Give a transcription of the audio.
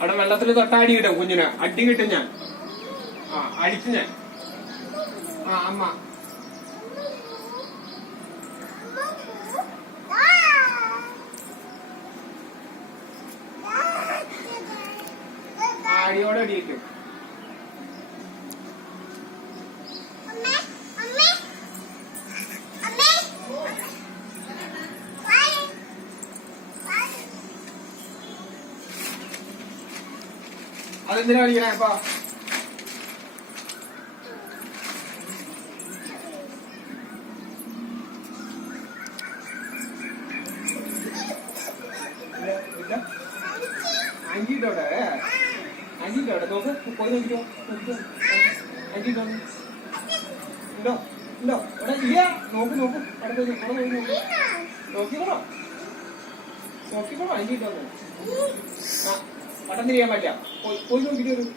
അവിടെ വെള്ളത്തിൽ തൊട്ടാടി കിട്ടും കുഞ്ഞിന്. അടി കിട്ടും ഞാൻ. ആ അടിച്ചു ഞാൻ. ആ അമ്മ അടിയോടെ അടി കിട്ടും. അതെന്തിനാ കളിക്കണേ അപ്പാ? അഞ്ചിട്ടോടെ അഞ്ചിട്ടോടെ നോക്ക്, പോയി നോക്കിക്കോ. അഞ്ചിട്ടോ ഉണ്ടോ ഉണ്ടോ ഇവിടെ ഇല്ല. നോക്ക് നോക്ക്, അവിടെ പോയി നോക്ക്. നോക്കിക്കോളോ നോക്കിക്കോളോ. അഞ്ചിട്ടോ ആ പട്ടം തിരിയാൻ പറ്റില്ല. പോയി നോക്കിട്ട് വരും.